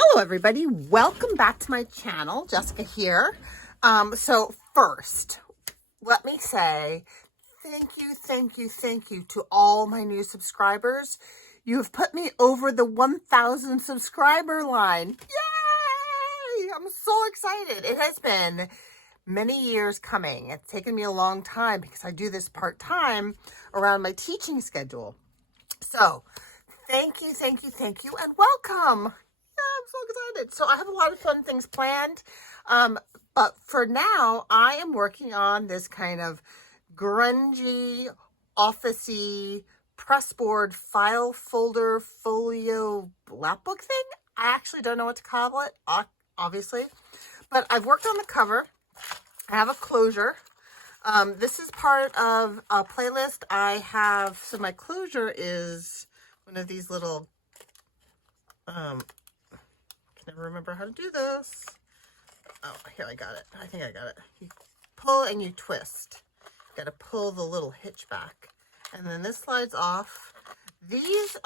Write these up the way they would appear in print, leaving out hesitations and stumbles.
Hello everybody, welcome back to my channel. Jessica here. So first, let me say thank you to all my new subscribers. You have put me over the 1,000 subscriber line. Yay! I'm so excited. It has been many years coming. It's taken me a long time because I do this part-time around my teaching schedule. So thank you, and welcome. I'm so excited. So I have a lot of fun things planned. But for now, I am working on this kind of grungy, officey, pressboard, file folder, folio, lapbook thing. I actually don't know what to call it, obviously. But I've worked on the cover. I have a closure. This is part of a playlist I have. So my closure is one of these little, never remember how to do this. Oh, here, I got it. I think I got it. You pull and you twist. You gotta pull the little hitch back. And then this slides off. These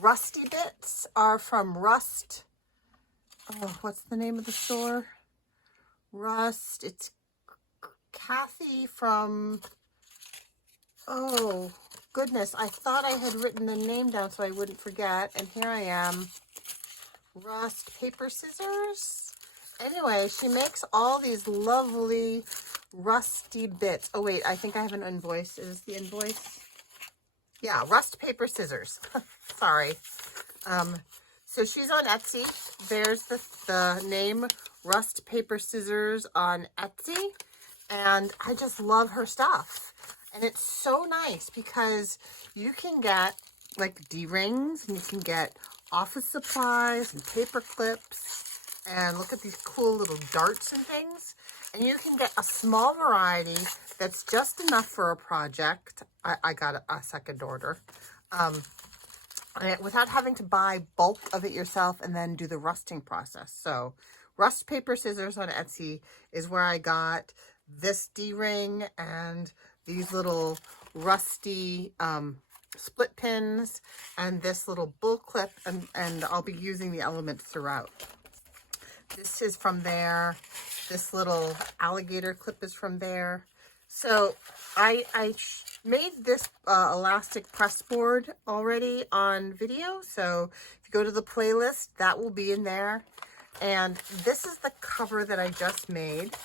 rusty bits are from Rust. Oh, what's the name of the store? Rust. It's Kathy from... Oh, goodness. I thought I had written the name down so I wouldn't forget. And here I am. Rust paper scissors. Anyway, she makes all these lovely rusty bits. Oh wait, I think I have an invoice. Is the invoice? Yeah, Rust paper scissors. Sorry. So she's on Etsy. There's the name, Rust paper scissors on Etsy, and I just love her stuff. And it's so nice because you can get like D-rings, and you can get office supplies and paper clips, and look at these cool little darts and things. And you can get a small variety that's just enough for a project. I got a second order, without having to buy bulk of it yourself and then do the rusting process. So Rust paper scissors on Etsy is where I got this D-ring and these little rusty split pins and this little bull clip, and I'll be using the elements throughout. This is from there. This little alligator clip is from there. So I made this elastic press board already on video. So if you go to the playlist, that will be in there. And this is the cover that I just made,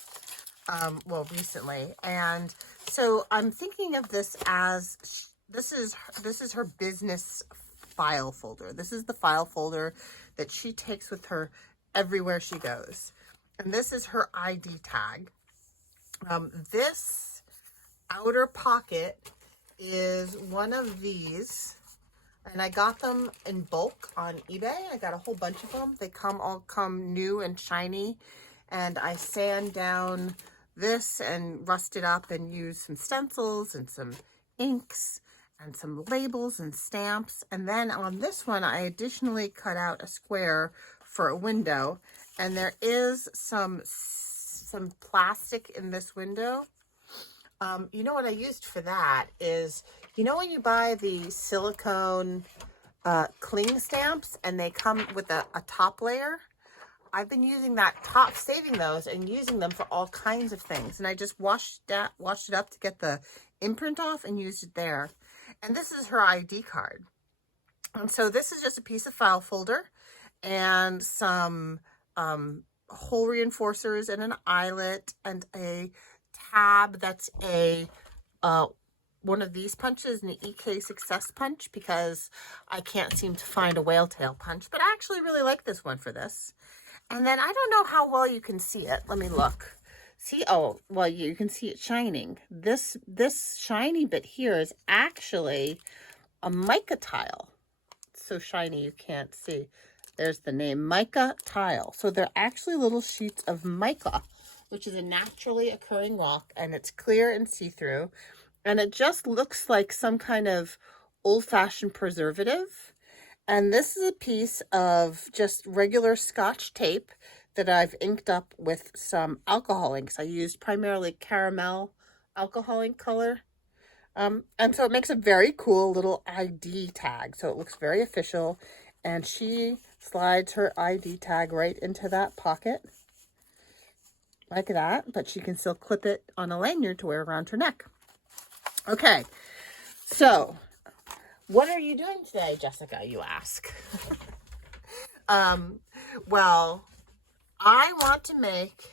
well, recently. And so I'm thinking of this as... This is her business file folder. This is the file folder that she takes with her everywhere she goes. And this is her ID tag. This outer pocket is one of these, and I got them in bulk on eBay. I got a whole bunch of them. They all come new and shiny, and I sand down this and rust it up and use some stencils and some inks and some labels and stamps. And then on this one, I additionally cut out a square for a window. And there is some plastic in this window. You know what I used for that is, you know when you buy the silicone cling stamps and they come with a top layer? I've been using that top, saving those and using them for all kinds of things. And I just washed it up to get the imprint off and used it there. And this is her ID card. And so this is just a piece of file folder and some hole reinforcers and an eyelet and a tab that's a one of these punches, an EK Success punch, because I can't seem to find a whale tail punch. But I actually really like this one for this. And then I don't know how well you can see it. Let me look. See, oh, well, you can see it shining. This shiny bit here is actually a mica tile. It's so shiny you can't see. There's the name, mica tile. So they're actually little sheets of mica, which is a naturally occurring rock, and it's clear and see-through. And it just looks like some kind of old-fashioned preservative. And this is a piece of just regular Scotch tape that I've inked up with some alcohol inks. I used primarily caramel alcohol ink color. And so it makes a very cool little ID tag. So it looks very official. And she slides her ID tag right into that pocket like that, but she can still clip it on a lanyard to wear around her neck. Okay, so what are you doing today, Jessica, you ask? Well, I want to make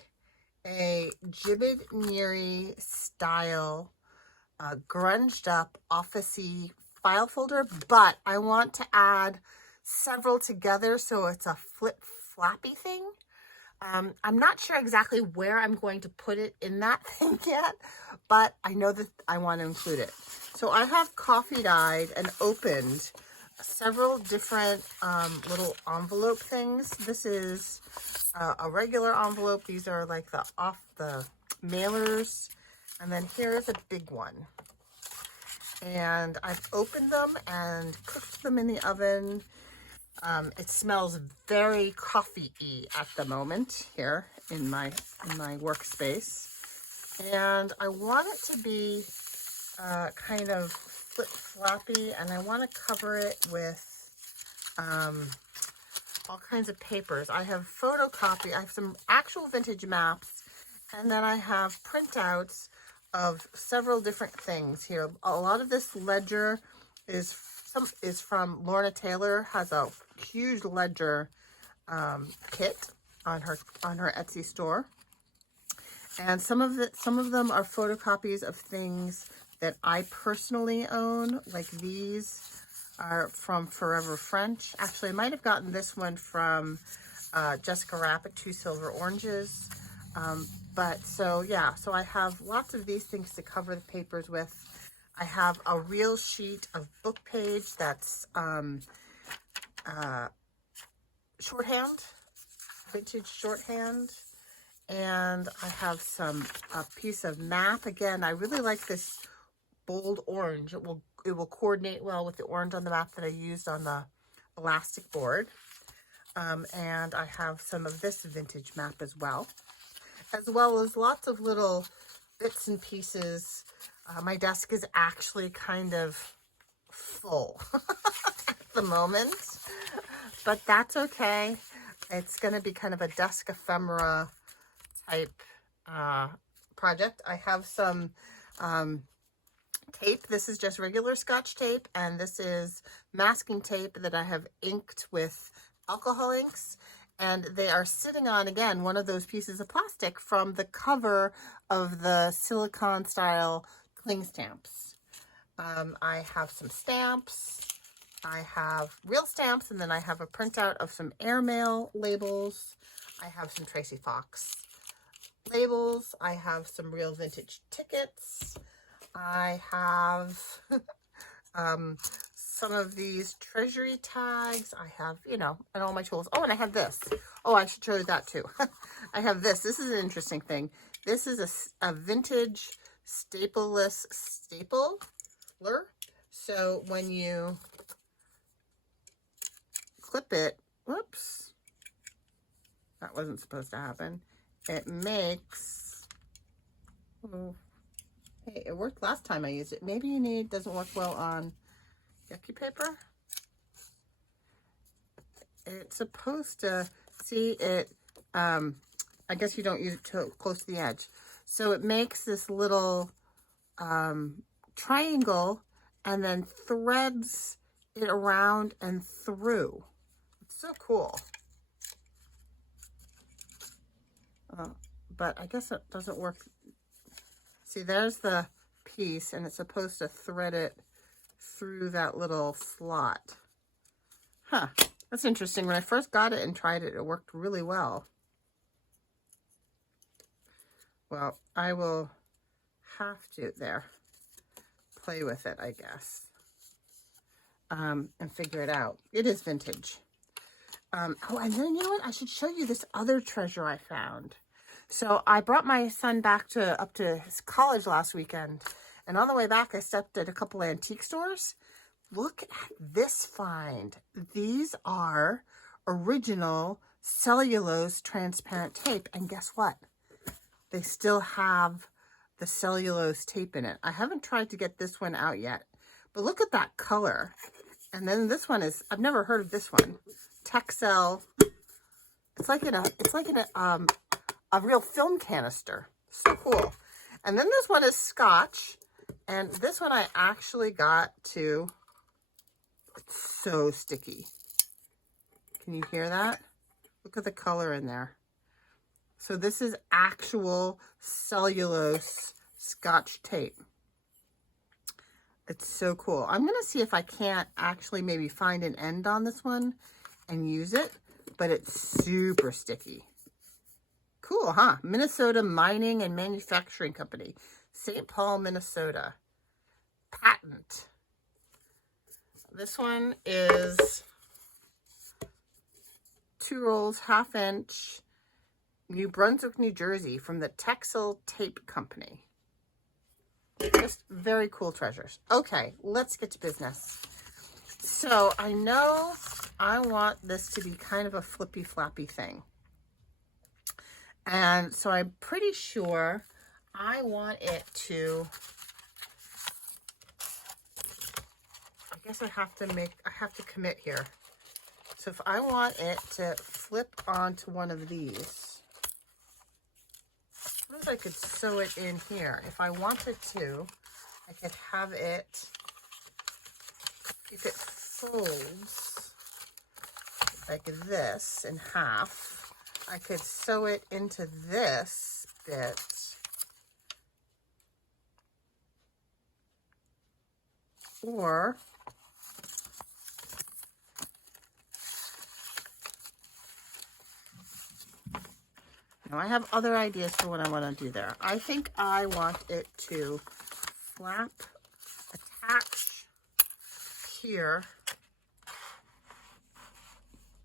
a Jibbit Neary style grunged up officey file folder, but I want to add several together so it's a flip flappy thing. I'm not sure exactly where I'm going to put it in that thing yet, but I know that I want to include it. So I have coffee dyed and opened several different little envelope things. This is a regular envelope. These are like the mailers. And then here's a big one. And I've opened them and cooked them in the oven. It smells very coffee-y at the moment here in my workspace. And I want it to be kind of flip-flappy, and I want to cover it with all kinds of papers. I have photocopy, I have some actual vintage maps, and then I have printouts of several different things here. A lot of this ledger is from Lorna Taylor, has a huge ledger kit on her Etsy store. And some of them are photocopies of things that I personally own, like these are from Forever French. Actually, I might have gotten this one from Jessica Rapp at Two Silver Oranges. But so yeah, so I have lots of these things to cover the papers with. I have a real sheet of book page that's shorthand, vintage shorthand. And I have a piece of map. Again, I really like this bold orange. It will coordinate well with the orange on the map that I used on the elastic board. And I have some of this vintage map as well as lots of little bits and pieces. My desk is actually kind of full at the moment, but that's okay. It's going to be kind of a desk ephemera type project. I have some tape. This is just regular Scotch tape, and this is masking tape that I have inked with alcohol inks, and they are sitting on, again, one of those pieces of plastic from the cover of the silicone style cling stamps. I have some stamps. I have real stamps, and then I have a printout of some airmail labels. I have some Tracy Fox labels. I have some real vintage tickets. I have some of these treasury tags. I have, and all my tools. Oh, and I have this. Oh, I should show you that too. I have this. This is an interesting thing. This is a vintage stapleless stapler. So when you clip it, whoops, that wasn't supposed to happen. It makes, hey, it worked last time I used it. Maybe doesn't work well on yucky paper. It's supposed to, see it, I guess you don't use it too close to the edge. So it makes this little triangle and then threads it around and through. It's so cool. But I guess it doesn't work. See, there's the piece, and it's supposed to thread it through that little slot. Huh, that's interesting. When I first got it and tried it, it worked really well. Well, I will have to, play with it, I guess, and figure it out. It is vintage. Oh, and then you know what? I should show you this other treasure I found. So I brought my son up to his college last weekend, and on the way back, I stopped at a couple antique stores. Look at this find. These are original cellulose transparent tape, and guess what? They still have the cellulose tape in it. I haven't tried to get this one out yet, but look at that color. And then this one is, I've never heard of this one. Texel. It's like in a real film canister. So cool. And then this one is Scotch. And this one I actually got to, it's so sticky. Can you hear that? Look at the color in there. So this is actual cellulose Scotch tape. It's so cool. I'm going to see if I can't actually maybe find an end on this one and use it, but it's super sticky. Cool, huh? Minnesota Mining and Manufacturing Company, St. Paul, Minnesota. Patent. This one is 2 rolls, 1/2 inch, New Brunswick, New Jersey, from the Texel Tape Company. Just very cool treasures. Okay, let's get to business. So I know I want this to be kind of a flippy flappy thing. And so I'm pretty sure I want it to, I guess I have to commit here. So if I want it to flip onto one of these, I wonder if I could sew it in here. If I wanted to, I could have it, if it folds like this in half, I could sew it into this bit. Or now I have other ideas for what I want to do there. I think I want it to flap, attach here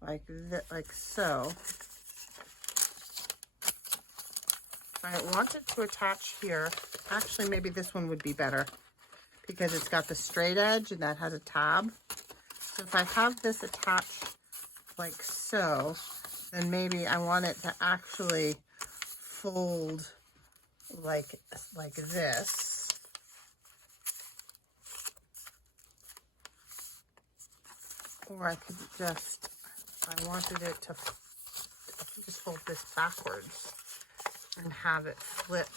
like that, like so. I want it to attach here. Actually, maybe this one would be better because it's got the straight edge and that has a tab. So if I have this attached like so, then maybe I want it to actually fold like this. Or I could just, I wanted it to, I could just fold this backwards and have it flip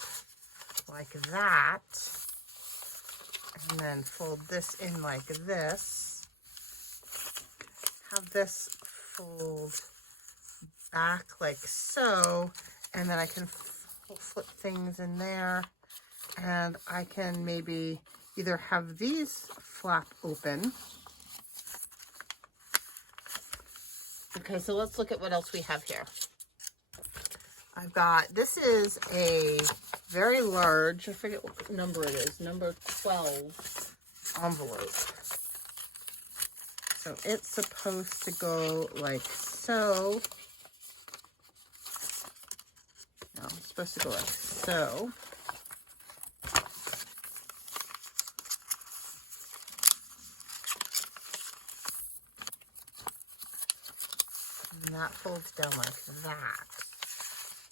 like that, and then fold this in like this, have this fold back like so, and then I can flip things in there, and I can maybe either have these flap open. Okay, so let's look at what else we have here. I've got, this is a very large, I forget what number it is, number 12 envelope. So it's supposed to go like so. No, it's supposed to go like so. And that folds down like that.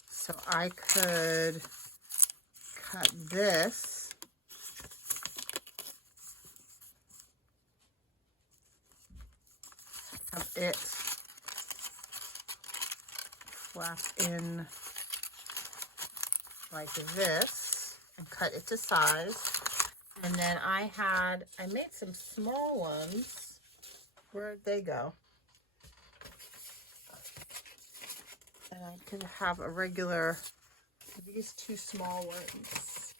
So I could cut this have it flap in like this and cut it to size. And then I made some small ones. Where'd they go? And I could have a regular, these 2 small ones.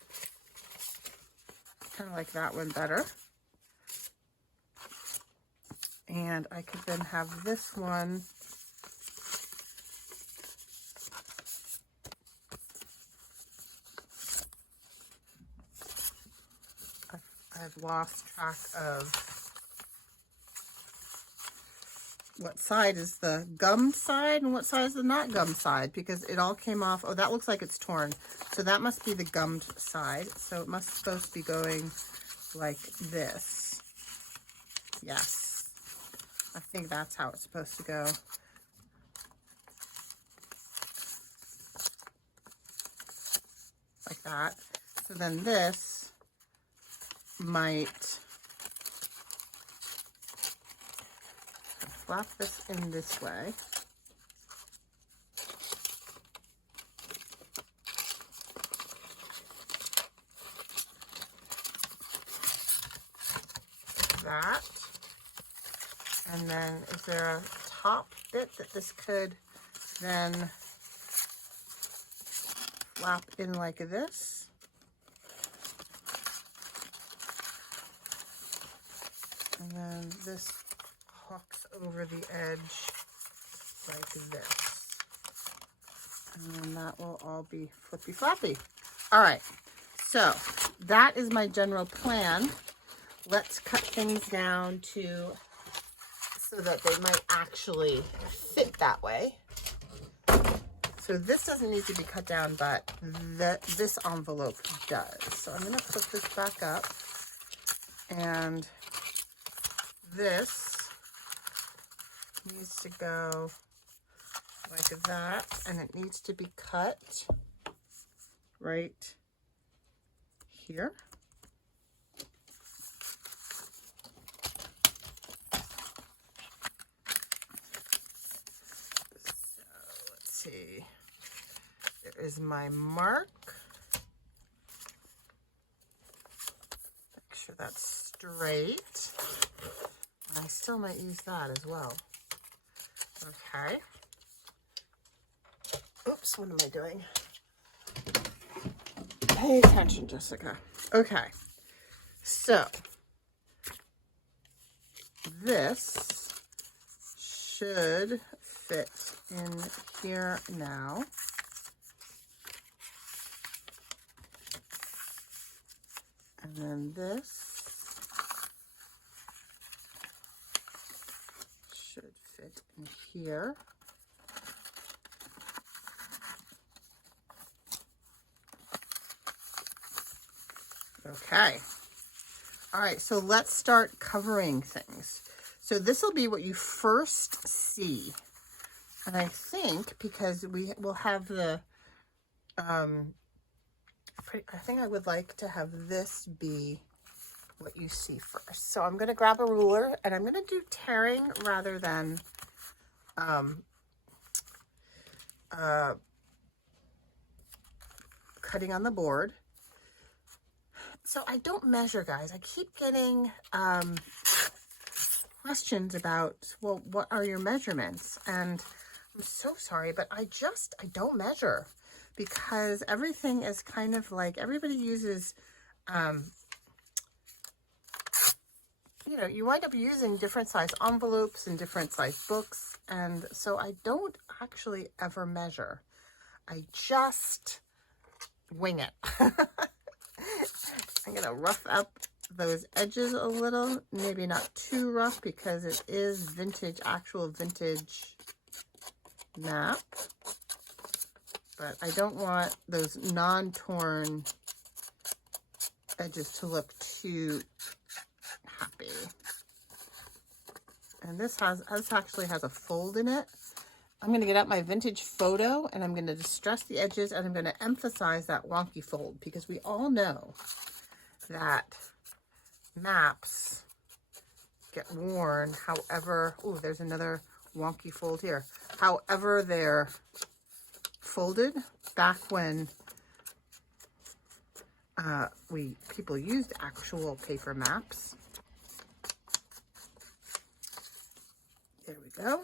Kind of like that one better. And I could then have this one I've lost track of what side is the gum side and what side is the not gum side, because it all came off. Oh, that looks like it's torn. So that must be the gummed side. So it must supposed to be going like this. Yes. I think that's how it's supposed to go. Like that. So then this might flap this in this way. That. And then is there a top bit that this could then flap in like this? And then this hooks over the edge like this. And then that will all be flippy floppy. All right, so that is my general plan. Let's cut things down to so that they might actually fit that way. So this doesn't need to be cut down, but this envelope does. So I'm gonna flip this back up, and this needs to go like that, and it needs to be cut right here. See, there is my mark. Make sure that's straight. And I still might use that as well. Okay. Oops, what am I doing? Pay attention, Jessica. Okay. So, this should fit in here now. And then this should fit in here. Okay. All right, so let's start covering things. So this will be what you first see. And I think because we will have the, I think I would like to have this be what you see first. So I'm going to grab a ruler and I'm going to do tearing rather than cutting on the board. So I don't measure, guys. I keep getting questions about, well, what are your measurements? And I'm so sorry, but I don't measure, because everything is kind of like, everybody uses, you know, you wind up using different size envelopes and different size books. And so I don't actually ever measure. I just wing it. I'm going to rough up those edges a little, maybe not too rough because it is vintage, actual vintage map. But I don't want those non-torn edges to look too happy. And this actually has a fold in it. I'm going to get out my vintage photo and I'm going to distress the edges, and I'm going to emphasize that wonky fold, because we all know that maps get worn however, oh, there's another wonky fold here, however they're folded back when people used actual paper maps. There we go.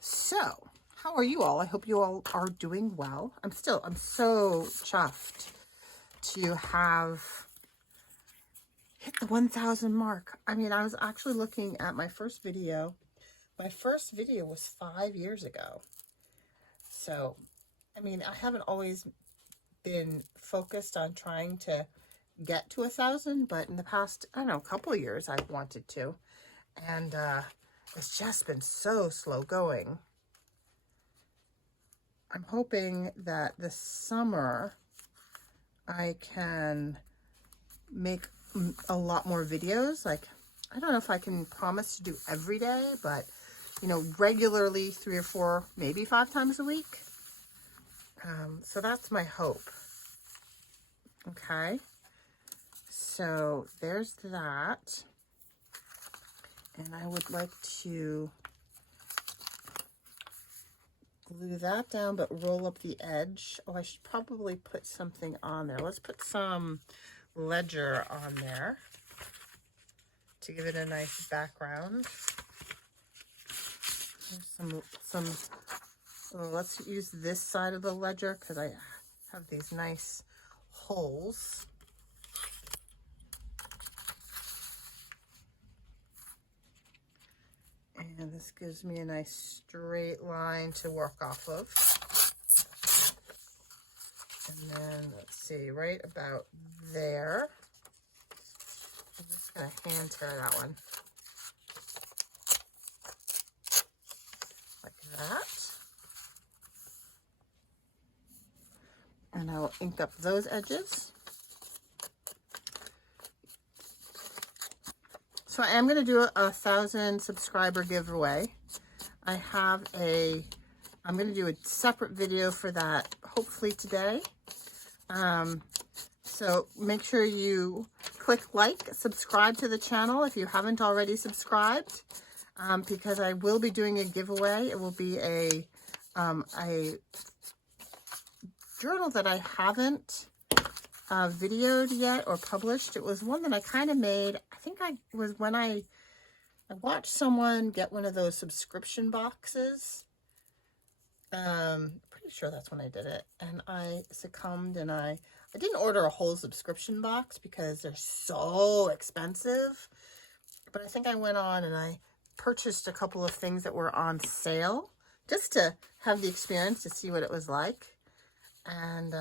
So, how are you all? I hope you all are doing well. I'm so chuffed to have hit the 1,000 mark. I mean, I was actually looking at my first video. My first video was 5 years ago. So, I mean, I haven't always been focused on trying to get to 1,000, but in the past, I don't know, couple of years I've wanted to. And it's just been so slow going. I'm hoping that this summer I can make a lot more videos. Like, I don't know if I can promise to do every day, but, you know, regularly 3 or 4, maybe 5 times a week. So that's my hope. Okay. So there's that. And I would like to glue that down, but roll up the edge. Oh, I should probably put something on there. Let's put some ledger on there to give it a nice background. There's oh, let's use this side of the ledger because I have these nice holes. And this gives me a nice straight line to work off of. And then, let's see, right about there. I'm just going to hand tear that one. Like that. And I will ink up those edges. So I am going to do a 1,000 subscriber giveaway. I'm going to do a separate video for that, hopefully today. So make sure you click like, subscribe to the channel if you haven't already subscribed, because I will be doing a giveaway. It will be a journal that I haven't videoed yet or published. It was one that I kind of made. I think I was when I watched someone get one of those subscription boxes. Pretty sure that's when I did it, and I succumbed, and I didn't order a whole subscription box because they're so expensive, but I think I went on and I purchased a couple of things that were on sale just to have the experience, to see what it was like. And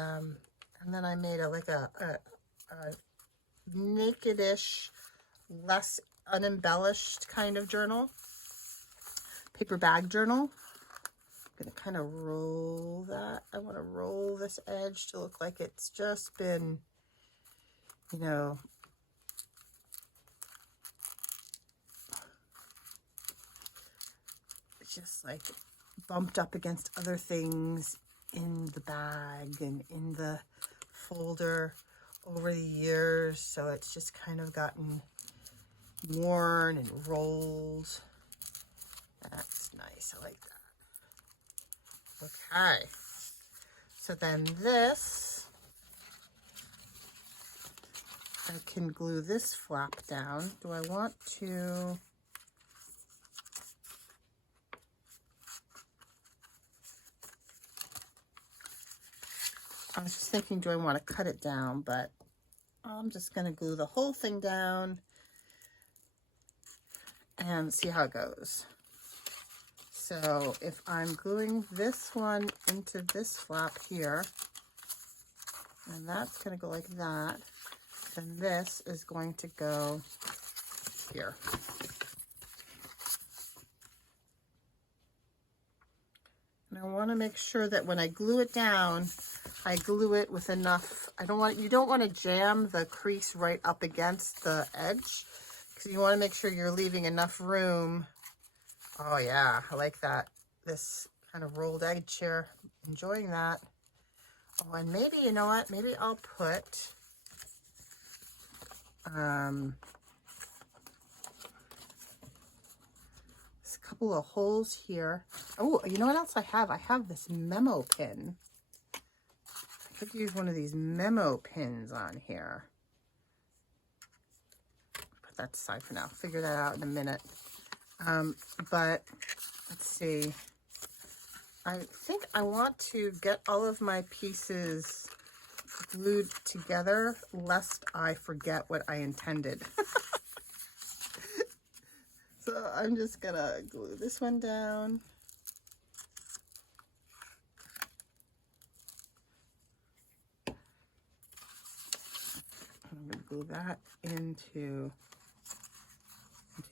then I made a naked-ish, less unembellished kind of journal, paper bag journal. I'm going to kind of roll that. I want to roll this edge to look like it's just been, you know, just like bumped up against other things in the bag and in the folder over the years, so it's just kind of gotten worn and rolled. That's nice. I like that. Okay, so then this, I can glue this flap down. Do I want to? I was just thinking, do I want to cut it down? But I'm just going to glue the whole thing down and see how it goes. So if I'm gluing this one into this flap here, and that's going to go like that, then this is going to go here. And I want to make sure that when I glue it down, I glue it with enough. You don't want to jam the crease right up against the edge, because you want to make sure you're leaving enough room. Oh yeah, I like that. This kind of rolled edge here. Enjoying that. Oh, and maybe, you know what? Maybe I'll put a couple of holes here. Oh, you know what else I have? I have this memo pin. I could use one of these memo pins on here. Put that aside for now. Figure that out in a minute. But let's see. I think I want to get all of my pieces glued together lest I forget what I intended. So I'm just gonna glue this one down. I'm gonna glue that into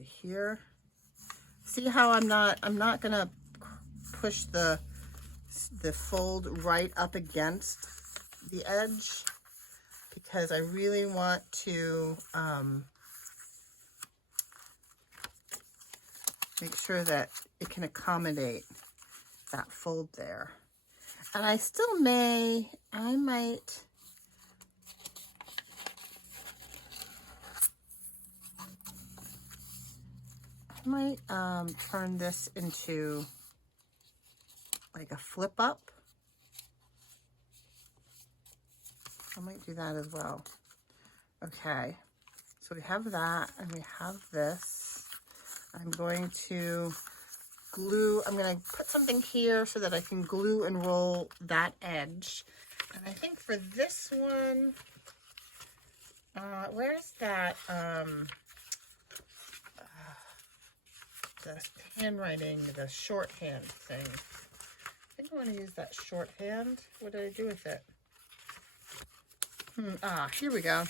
here. See how I'm not gonna push the fold right up against the edge, because I really want to make sure that it can accommodate that fold there. And I might might turn this into like a flip up. I might do that as well. Okay, so we have that and we have this. I'm going to glue, I'm going to put something here so that I can glue and roll that edge. And I think for this one, where's that, the handwriting, the shorthand thing. I think I want to use that shorthand. What did I do with it? Here we go.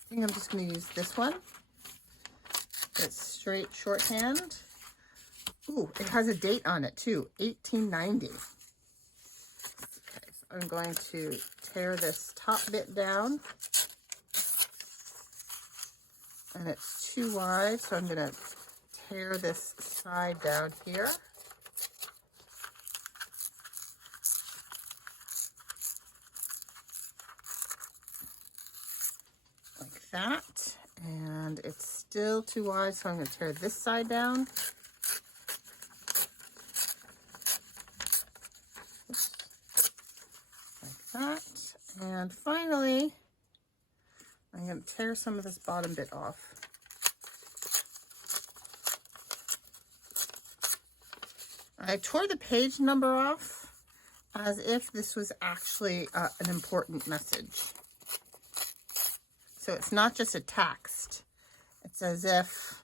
I think I'm just going to use this one. It's straight shorthand. Ooh, it has a date on it too, 1890. Okay, so I'm going to tear this top bit down. And it's too wide, so I'm going to tear this side down here. Like that. And it's still too wide, so I'm going to tear this side down. Like that. And finally, I'm going to tear some of this bottom bit off. I tore the page number off as if this was actually an important message. So it's not just a text. It's as if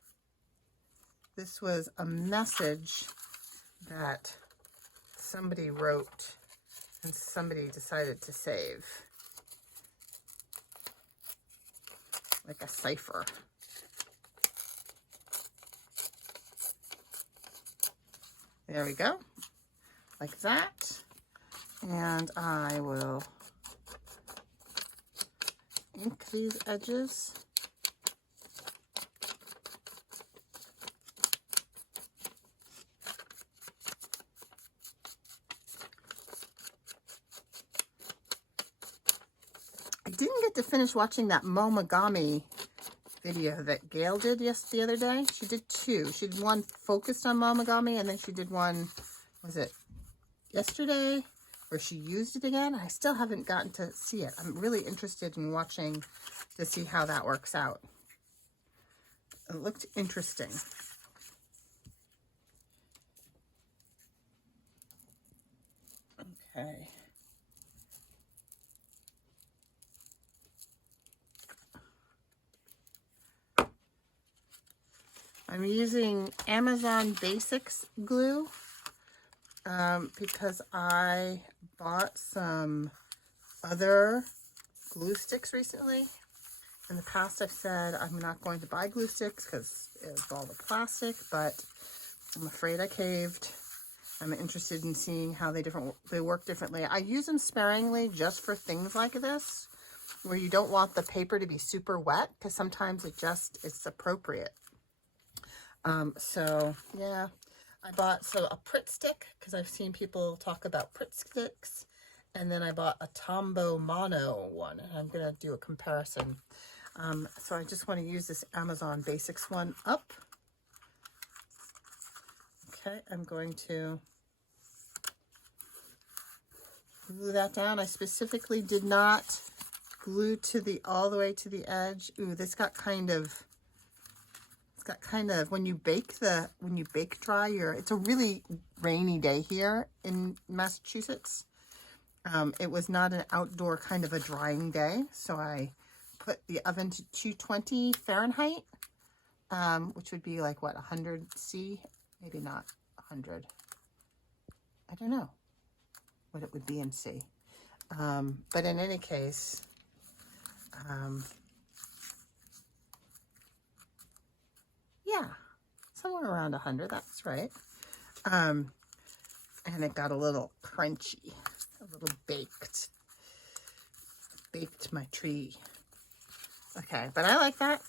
this was a message that somebody wrote and somebody decided to save. Like a cipher. There we go. Like that. And I will ink these edges. I didn't get to finish watching that Momogami video that Gail did the other day. She did two. She did one focused on Momogami, and then she did one, was it yesterday, where she used it again? I still haven't gotten to see it. I'm really interested in watching to see how that works out. It looked interesting. Okay. I'm using Amazon Basics glue because I bought some other glue sticks recently. In the past, I've said I'm not going to buy glue sticks because it's all the plastic, but I'm afraid I caved. I'm interested in seeing how they work differently. I use them sparingly just for things like this, where you don't want the paper to be super wet, because sometimes it's appropriate. So yeah, I bought a Pritt stick because I've seen people talk about Pritt sticks, and then I bought a Tombow Mono one, and I'm gonna do a comparison. So I just want to use this Amazon Basics one up. Okay, I'm going to glue that down. I specifically did not glue all the way to the edge. Ooh, this got kind of. When you bake dry it's a really rainy day here in Massachusetts. It was not an outdoor kind of a drying day, so I put the oven to 220 Fahrenheit, which would be like what, 100 C? Maybe not 100. I don't know what it would be in C. But in any case, yeah, somewhere around 100, that's right. And it got a little crunchy, a little baked. Baked my tree. Okay, but I like that.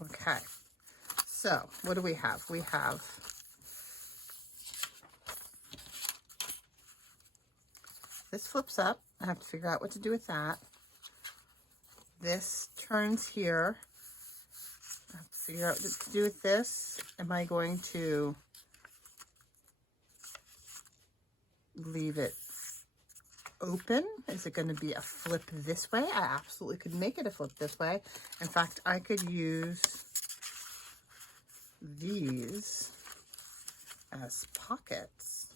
Okay, so what do we have? We have this flips up. I have to figure out what to do with that. This turns here. I have to figure out what to do with this. Am I going to leave it open? Is it going to be a flip this way? I absolutely could make it a flip this way. In fact, I could use these as pockets.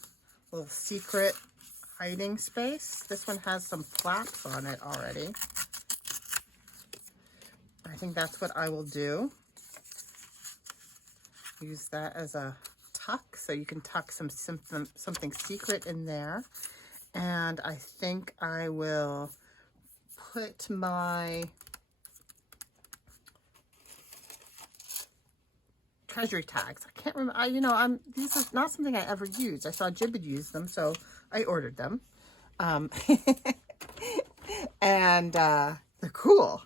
A little secret hiding space. This one has some flaps on it already. I think that's what I will do. Use that as a tuck, so you can tuck something secret in there. And I think I will put my treasury tags. I can't remember. These are not something I ever used. I saw Jib had used them, so I ordered them. And they're cool.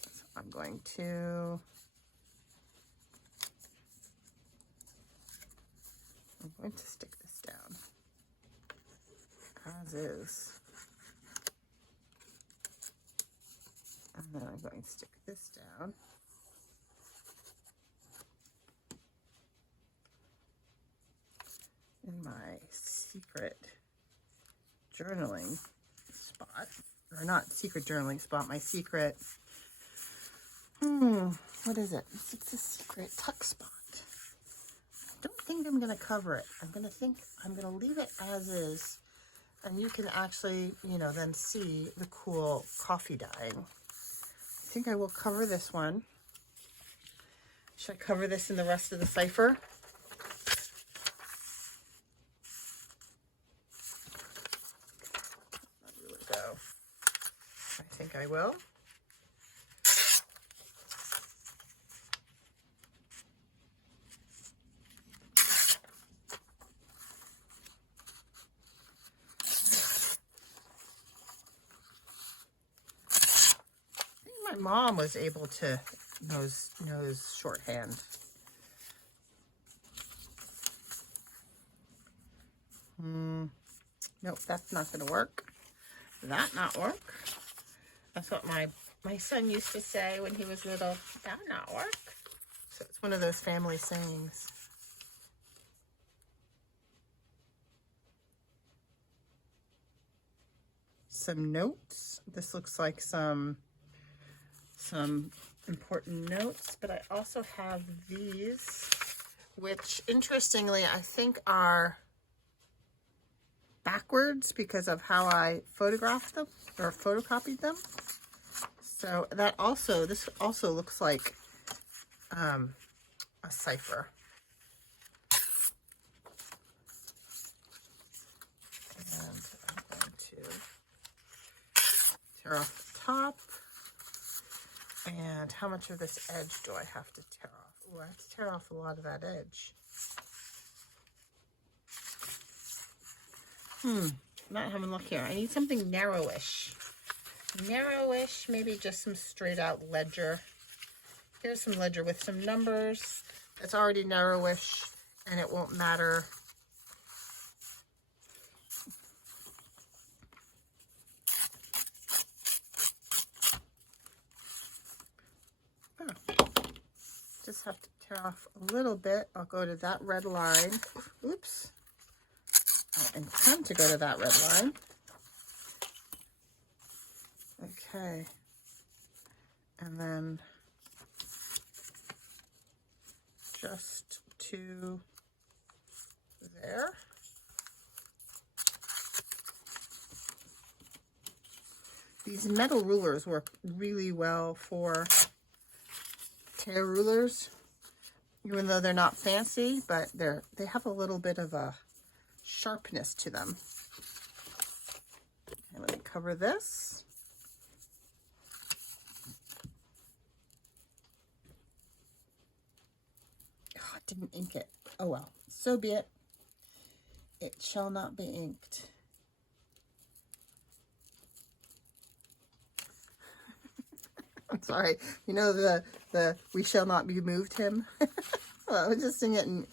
So I'm going to stick this down as is. And then I'm going to stick this down. In my secret journaling spot, or not secret journaling spot, my secret, what is it? It's a secret tuck spot. I don't think I'm going to cover it. I'm going to leave it as is, and you can actually, then see the cool coffee dyeing. I think I will cover this one. Should I cover this in the rest of the cipher? I think I will. I think my mom was able to knows shorthand. Nope, that's not going to work. That not work. That's what my son used to say when he was little. That not work. So it's one of those family sayings. Some notes. This looks like some important notes, but I also have these, which interestingly I think are backwards because of how I photographed them or photocopied them. So this also looks like a cipher. And I'm going to tear off the top. And how much of this edge do I have to tear off? Oh, I have to tear off a lot of that edge. Not having a look here. I need something narrowish. Narrowish, maybe just some straight out ledger. Here's some ledger with some numbers. It's already narrowish and it won't matter. Just have to tear off a little bit. I'll go to that red line. Oops. I intend to go to that red line. Okay. And then just to there. These metal rulers work really well for tear rulers, even though they're not fancy, but they have a little bit of a sharpness to them. Okay, let me cover this. Oh, I didn't ink it. Oh well, so be it. It shall not be inked. I'm sorry. You know the "we shall not be moved" hymn? Well, I was just singing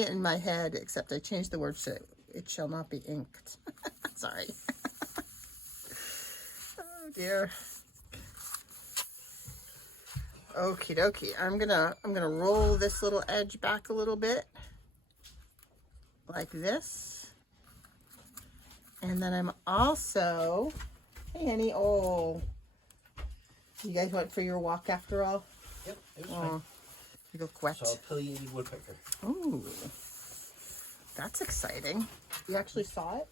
it in my head, except I changed the words to "it shall not be inked." Sorry. Oh dear. Okie dokie. I'm gonna roll this little edge back a little bit, like this. And then I'm also, hey Annie, oh, you guys went for your walk after all? Yep, it was fine. You look wet. So I'll kill you any woodpecker. Ooh, that's exciting. You actually saw it?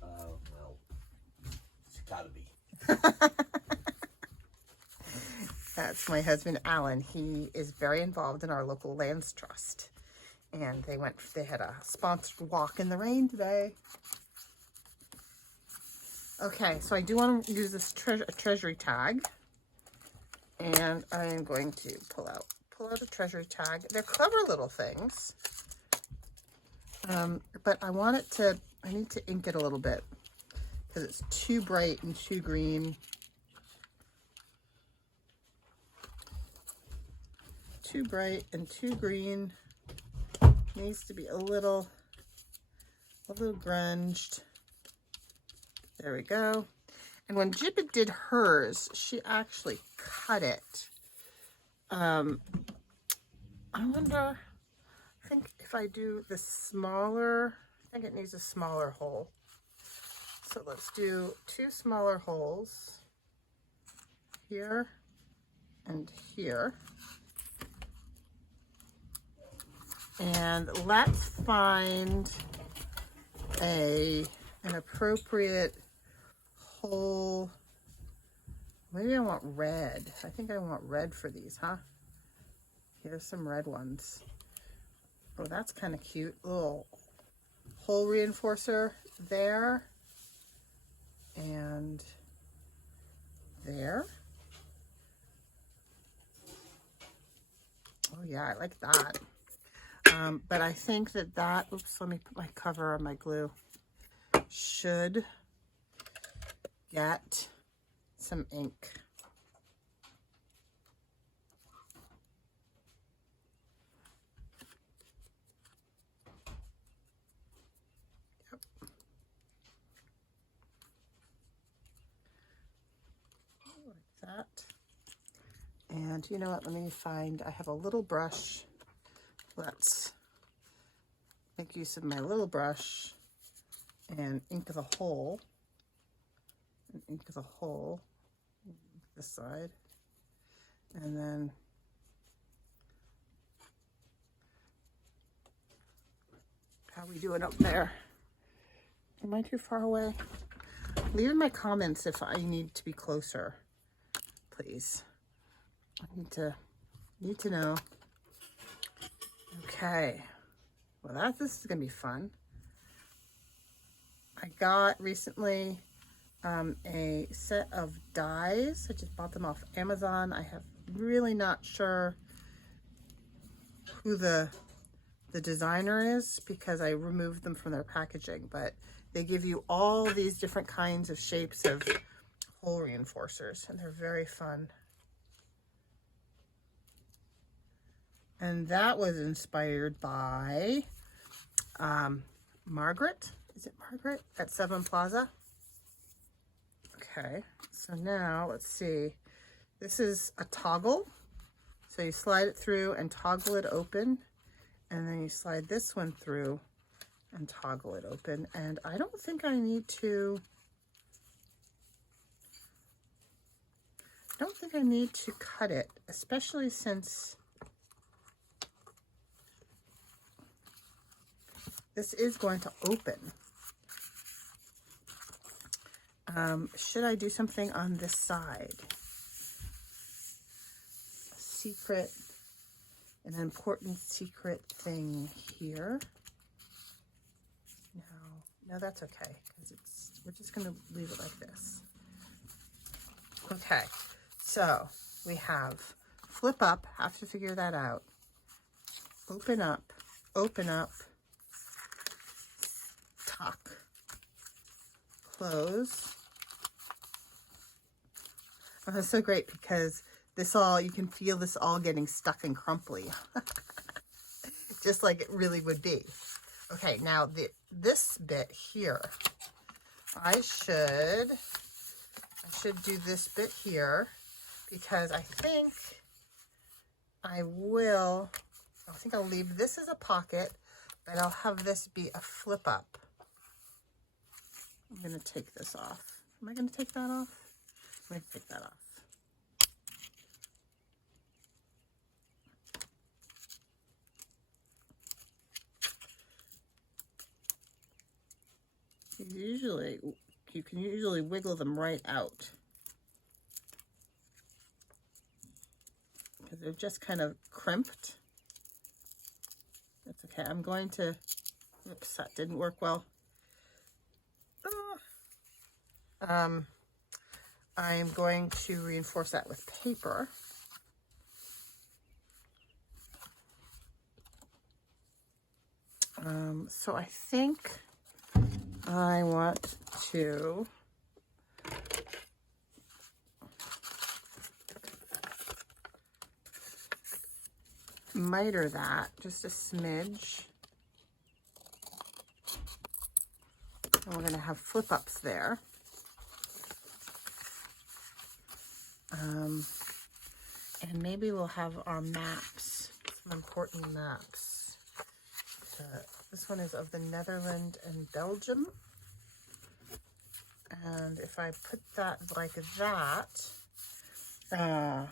Well, it's gotta be. That's my husband, Alan. He is very involved in our local lands trust. And they had a sponsored walk in the rain today. Okay, so I do want to use this treasury tag. And I am going to pull out a treasury tag. They're clever little things. But I need to ink it a little bit because it's too bright and too green. Too bright and too green. Needs to be a little grunged. There we go. And when Jibbit did hers, she actually cut it. I wonder, I think if I do the smaller, I think it needs a smaller hole. So let's do 2 smaller holes here and here. And let's find an appropriate hole. Maybe I want red. I think I want red for these, huh? Here's some red ones. Oh, that's kind of cute. Little hole reinforcer there. And there. Oh yeah, I like that. But I think that, oops, let me put my cover on my glue, should get some ink. Yep. Like that. And you know what, let me find, I have a little brush. Let's make use of my little brush and ink the hole. And ink the hole this side. And then how we doing up there? Am I too far away? Leave in my comments if I need to be closer, please. I need to know. Okay, well this is gonna be fun. I got recently a set of dies. I just bought them off Amazon. I have really not sure who the designer is because I removed them from their packaging, but they give you all these different kinds of shapes of hole reinforcers and they're very fun. And that was inspired by Margaret. Is it Margaret at 7 Plaza? Okay, so now let's see. This is a toggle. So you slide it through and toggle it open. And then you slide this one through and toggle it open. And I don't think I need to cut it, especially since this is going to open. Should I do something on this side? A secret, an important secret thing here. No, that's okay, because we're just gonna leave it like this. Okay, so we have flip up, have to figure that out. Open up, tuck, close. Oh, that's so great because you can feel this all getting stuck and crumply. Just like it really would be. Okay, now this bit here, I should do this bit here because I think I'll leave this as a pocket, but I'll have this be a flip up. I'm going to take this off. Am I going to take that off? I'm going to take that off. You can usually wiggle them right out because they're just kind of crimped. That's okay. I'm going to, oops, that didn't work well. I'm going to reinforce that with paper. So I think I want to miter that just a smidge. And we're going to have flip ups there. And maybe we'll have our maps, some important maps. This one is of the Netherlands and Belgium. And if I put that like that, do I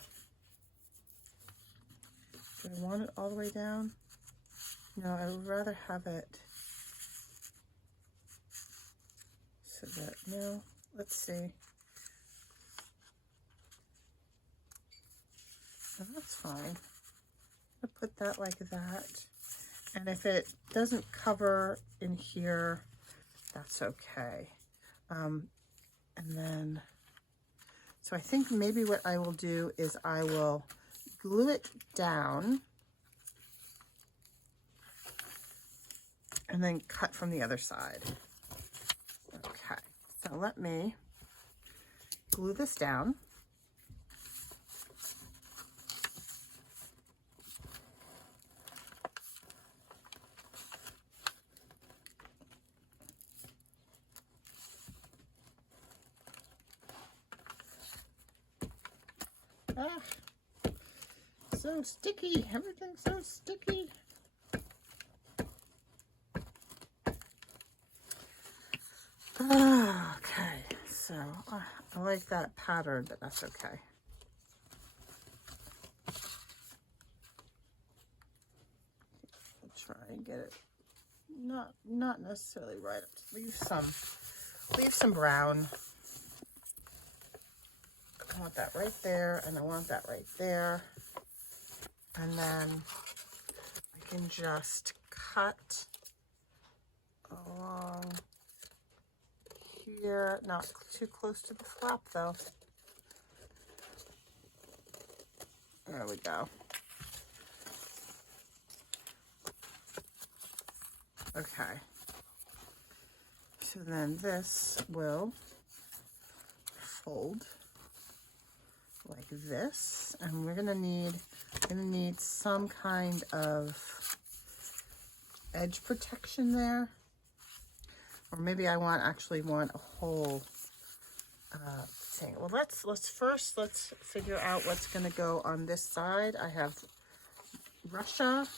want it all the way down? No, I would rather have it so that, no, let's see. Oh, that's fine. I'll put that like that. And if it doesn't cover in here, that's okay. And then, so I think maybe what I will do is I will glue it down and then cut from the other side. Okay, so let me glue this down. Ah, so sticky. Everything's so sticky. Okay, so I like that pattern, but that's okay. I'll try and get it not necessarily right up. Leave some brown. I want that right there, and I want that right there. And then I can just cut along here. Not too close to the flap, though. There we go. Okay. So then this will fold like this, and we're gonna need some kind of edge protection there, or maybe I actually want a whole thing. Well, let's first figure out what's gonna go on this side. I have Russia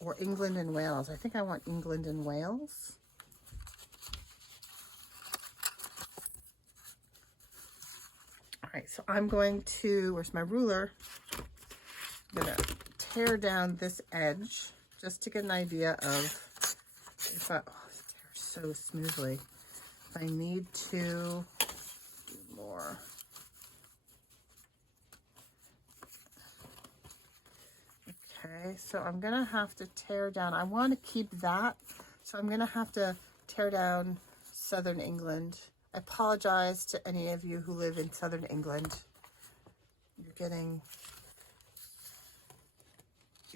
or England and Wales. I think I want England and Wales. All right, so I'm going to, where's my ruler? I'm gonna tear down this edge just to get an idea of if I, oh, it tears so smoothly. If I need to do more. Okay, so I'm gonna have to tear down, I wanna keep that, so I'm gonna have to tear down Southern England. I apologize to any of you who live in Southern England. You're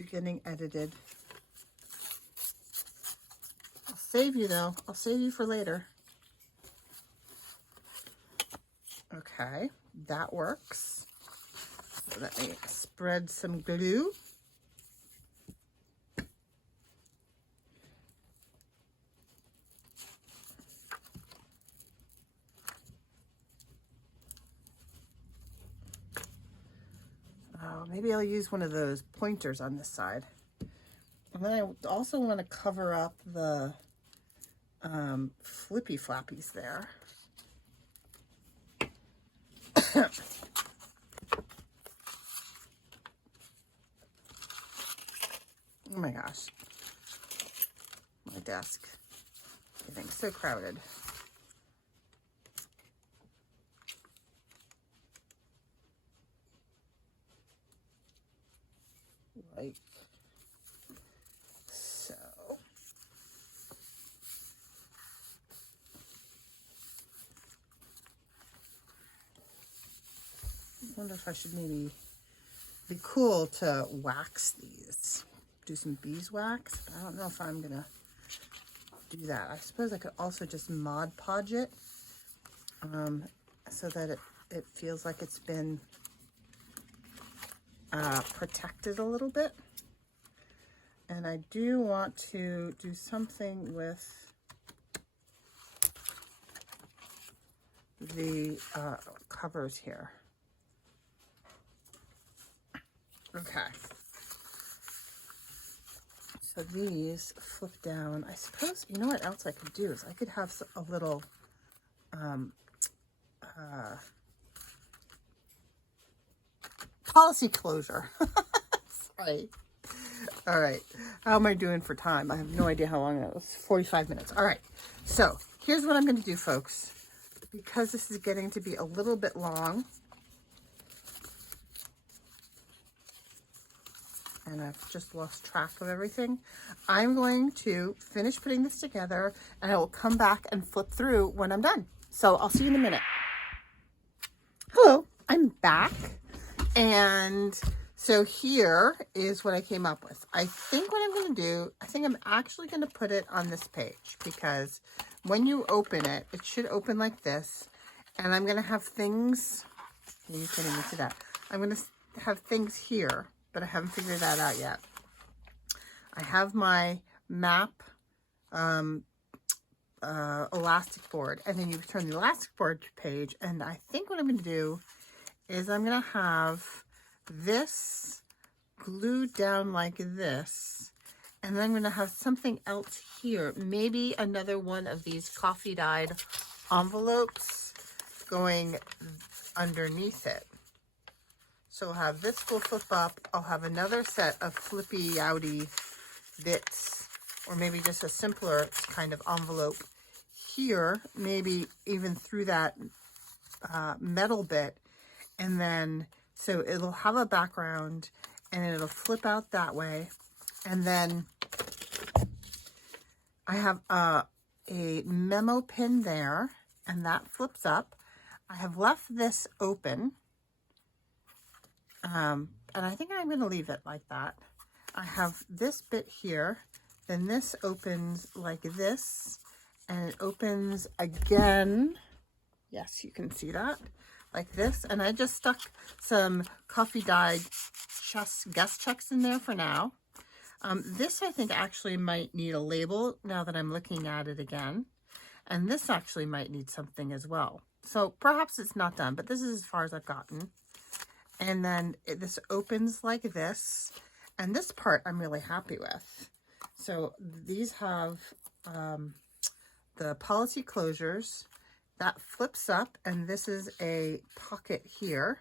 getting edited. I'll save you though. I'll save you for later. Okay, that works. So let me spread some glue. maybe I'll use one of those pointers on this side. And then I also want to cover up the flippy flappies there. Oh my gosh. My desk getting so crowded. Like so. I wonder if I should maybe be cool to wax these. Do some beeswax, but I don't know if I'm gonna do that. I suppose I could also just Mod Podge it so that it feels like it's been protected a little bit. And I do want to do something with the covers here. Okay. So these flip down. I suppose, you know what else I could do is I could have a little policy closure. Sorry. All right. How am I doing for time? I have no idea how long that was. 45 minutes. All right. So here's what I'm going to do, folks. Because this is getting to be a little bit long, and I've just lost track of everything, I'm going to finish putting this together, and I will come back and flip through when I'm done. So I'll see you in a minute. Hello, I'm back. And so here is what I came up with. I think what I'm going to do, I think I'm actually going to put it on this page, because when you open it, it should open like this. And I'm going to have things, you can't even see that. I'm going to have things here, but I haven't figured that out yet. I have my map elastic board, and then you turn the elastic board page, and I think what I'm going to do is I'm going to have this glued down like this, and then I'm going to have something else here, maybe another one of these coffee dyed envelopes going underneath it. So I'll have this will flip up. I'll have another set of flippy outy bits, or maybe just a simpler kind of envelope here, maybe even through that metal bit. And then, so it'll have a background and it'll flip out that way. And then I have a memo pin there, and that flips up. I have left this open. And I think I'm going to leave it like that. I have this bit here, then this opens like this, and it opens again. Yes, you can see that, like this. And I just stuck some coffee dyed guest checks in there for now. This I think actually might need a label now that I'm looking at it again. And this actually might need something as well. So perhaps it's not done, but this is as far as I've gotten. And then this opens like this. And this part I'm really happy with. So these have the policy closures. That flips up, and this is a pocket here.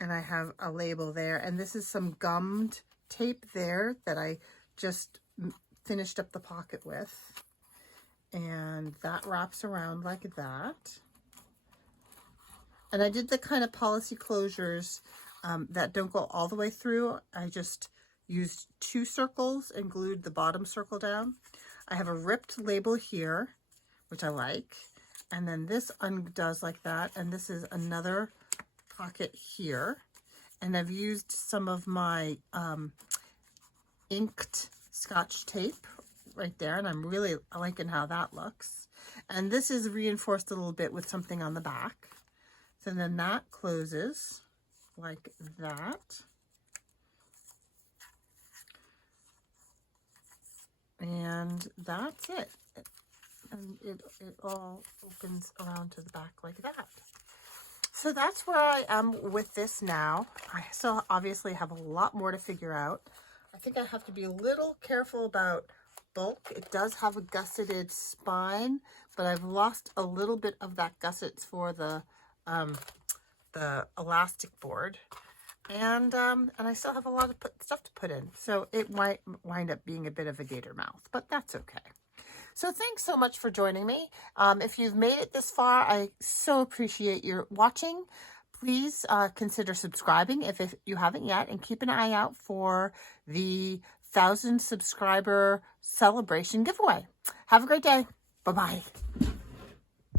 And I have a label there. And this is some gummed tape there that I just finished up the pocket with. And that wraps around like that. And I did the kind of policy closures that don't go all the way through. I just used 2 circles and glued the bottom circle down. I have a ripped label here, which I like. And then this undoes like that. And this is another pocket here. And I've used some of my inked Scotch tape right there. And I'm really liking how that looks. And this is reinforced a little bit with something on the back. So then that closes like that. And that's it. And it all opens around to the back like that. So that's where I am with this now. I still obviously have a lot more to figure out. I think I have to be a little careful about bulk. It does have a gusseted spine, but I've lost a little bit of that gusset for the elastic board. And I still have a lot of stuff to put in. So it might wind up being a bit of a gator mouth, but that's okay. So thanks so much for joining me. If you've made it this far, I so appreciate your watching. Please consider subscribing if you haven't yet, and keep an eye out for the 1,000 subscriber celebration giveaway. Have a great day. Bye-bye.